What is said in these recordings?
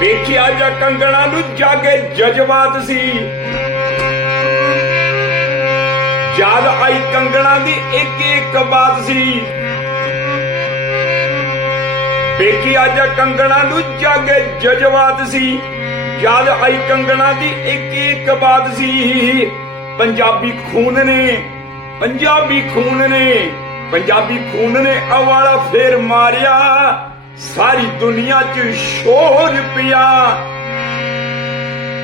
ਵੇਖਿਆ ਜਾਂ ਕੰਗਣਾ ਨੂੰ ਜਾਗੇ ਜਜ਼ਬਾਤ ਸੀ। ਯਾਦ ਆਈ ਕੰਗਣਾ ਦੀ ਇੱਕ ਇੱਕ ਬਾਤ ਸੀ। ਵੇਖਿਆ ਜਾਂ ਕੰਗਣਾ ਨੂੰ ਜਾਗੇ ਜਜ਼ਬਾਤ ਸੀ। ਯਾਦ ਆਈ ਕੰਗਣਾ ਦੀ ਇੱਕ ਇੱਕ ਬਾਤ ਸੀ। ਪੰਜਾਬੀ ਖੂਨ ਨੇ, ਪੰਜਾਬੀ ਖੂਨ ਨੇ, ਪੰਜਾਬੀ ਖੂਨ ਨੇ ਅਵਾਲਾ ਫੇਰ ਮਾਰਿਆ। ਸਾਰੀ ਦੁਨੀਆ 'ਚ ਸ਼ੋਰ ਪਿਆ।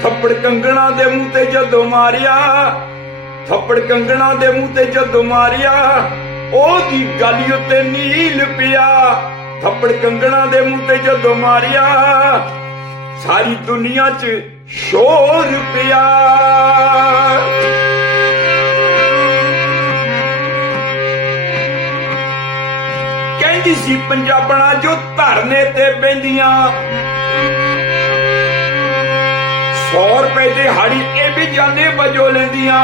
ਥੱਪੜ ਕੰਗਣਾ ਦੇ ਮੂੰਹ ਤੇ ਜਦੋਂ ਮਾਰਿਆ, ਥੱਪੜ ਕੰਗਣਾ ਦੇ ਮੂੰਹ ਤੇ ਜਦੋਂ ਮਾਰਿਆ, ਉਹਦੀ ਗਾਲੀ ਉੱਤੇ ਨੀਲ ਪਿਆ। ਥੱਪੜ ਕੰਗਣਾ ਦੇ ਮੂੰਹ ਤੇ ਜਦੋਂ ਮਾਰਿਆ, ਸਾਰੀ ਦੁਨੀਆ 'ਚ ਸ਼ੋਰ ਪਿਆ। ਕਹਿੰਦੀ ਸੀ ਪੰਜਾਬਣਾ ਜੋ ਧਰਨੇ ਤੇ ਬੈੰਦੀਆਂ 100 ਰੁਪਏ ਦੀ ਹਾੜੀ ਇਹ ਵੀ ਜਾਣੇ ਵਜੋ ਲੈਂਦੀਆਂ।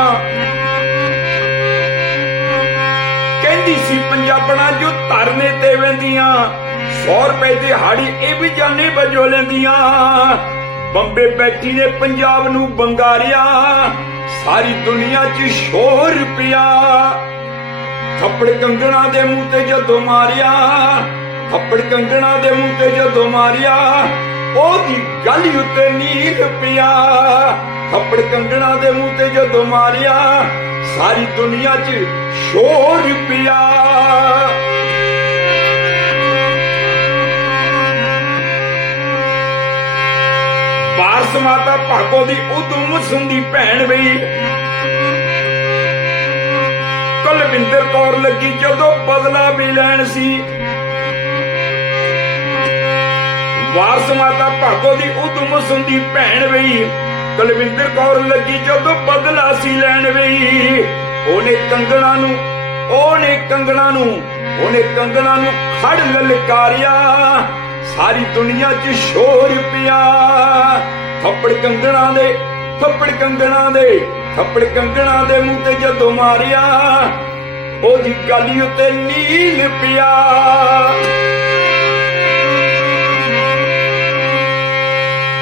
ਕਹਿੰਦੀ ਸੀ ਪੰਜਾਬਣਾ ਜੋ ਧਰਨੇ ਤੇ ਵੰਦੀਆਂ 100 ਰੁਪਏ ਦੀ ਹਾੜੀ ਇਹ ਵੀ ਜਾਣੇ ਵਜੋ ਲੈਂਦੀਆਂ। ਬੰਬੇ ਬੈਠੀ ਨੇ ਪੰਜਾਬ ਨੂੰ ਬੰਗਾਰਿਆ। ਸਾਰੀ ਦੁਨੀਆ 'ਚ ਸ਼ੋਰ ਪਿਆ। ਥੱਪੜ ਕੰਗਣਾ ਦੇ ਮੂੰਹ ਤੇ ਜਦੋਂ ਮਾਰਿਆ, ਥੱਪੜ ਕੰਗਣਾ ਦੇ ਮੂੰਹ ਤੇ ਜਦੋਂ ਮਾਰਿਆ, ਉਹਦੀ ਗਾਲੀ ਉੱਤੇ ਨੀਲ ਪਿਆ। ਥੱਪੜ ਕੰਗਣਾ ਦੇ ਮੂੰਹ ਤੇ ਜਦੋਂ ਮਾਰਿਆ, ਸਾਰੀ ਦੁਨੀਆ 'ਚ ਸ਼ੋਰ ਪਿਆ। ਪਾਰਸ ਮਾਤਾ ਭਾਗੋ ਦੀ ਉਦਮ ਸੁੰਦੀ ਭੈਣ ਬਈ ਕੁਲਵਿੰਦਰ ਕੌਰ ਲੱਗੀ ਜਦੋਂ ਬਦਲਾ ਵੀ ਲੈਣ ਸੀ। ਵਾਰਸ ਮਾਤਾ ਭਾਗੋ ਦੀ ਉਦਮ ਸੁੰਦੀ ਭੈਣ ਵਈ। ਕੁਲਵਿੰਦਰ ਕੌਰ ਲੱਗੀ ਜਦੋਂ ਬਦਲਾ ਸੀ ਲੈਣ ਵਈ। ਉਹਨੇ ਕੰਗਣਾ ਨੂੰ, ਉਹਨੇ ਕੰਗਣਾ ਨੂੰ, ਉਹਨੇ ਕੰਗਣਾ ਨੂੰ ਖੜ ਲਲਕਾਰਿਆ। ਸਾਰੀ ਦੁਨੀਆ 'ਚ ਸ਼ੋਰ ਪਿਆ। ਥੱਪੜ ਕੰਗਣਾ ਦੇ, ਥੱਪੜ ਕੰਗਣਾ ਦੇ, ਥੱਪੜ ਕੰਗਣਾ ਦੇ ਮੂੰਹ ਤੇ ਜਦੋਂ ਮਾਰਿਆ। ਉਹਦੀ ਗਾਲੀ ਉੱਤੇ ਨੀਲ ਪਿਆ।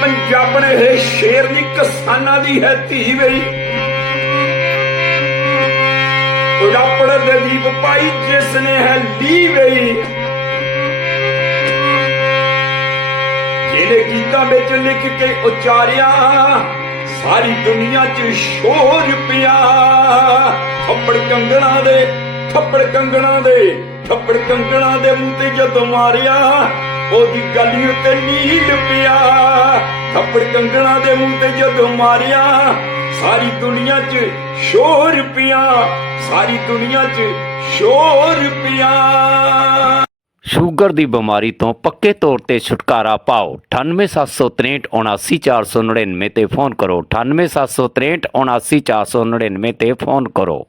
ਪੰਜਾਬਣ ਹੈ ਸ਼ੇਰ ਦੀ ਕਿਸਾਨਾਂ ਦੀ ਹੈ ਧੀ ਵਈ ਉਡਾਪੜ ਦੇ ਦੀਪ ਪਾਈ ਜਿਸ ਨੇ ਹੈ ਲੀ ਵਈ ਜਿਹੜੇ ਗੀਤਾਂ ਵਿੱਚ ਲਿਖ ਕੇ ਉਚਾਰਿਆ, ਸਾਰੀ ਦੁਨੀਆ 'ਚ ਸ਼ੋਰ ਪਿਆ। ਖੱਪੜ ਕੰਗਣਾ ਦੇ ਥੱਪੜ ਕੰਗਣਾ ਦੇ, ਥੱਪੜ ਕੰਗਣਾ ਦੇ ਮੂੰਹ ਤੇ ਜਦੋਂ ਮਾਰਿਆ, ਉਹਦੀ ਗਾਲੀ ਉੱਤੇ ਨੀਲ ਪਿਆ। ਥੱਪੜ ਕੰਗਣਾ ਦੇ ਮੂੰਹ ਤੇ ਜਦੋਂ ਮਾਰਿਆ, ਸਾਰੀ ਦੁਨੀਆ 'ਚ ਸ਼ੋਰ ਪਿਆ, ਸਾਰੀ ਦੁਨੀਆ 'ਚ ਸ਼ੋਰ ਪਿਆ। ਸ਼ੂਗਰ ਦੀ ਬਿਮਾਰੀ ਤੋਂ ਪੱਕੇ ਤੌਰ ਤੇ ਛੁਟਕਾਰਾ ਪਾਓ। 9876379499 ਤੇ ਫੋਨ ਕਰੋ। 9876379499 ਤੇ ਫੋਨ ਕਰੋ।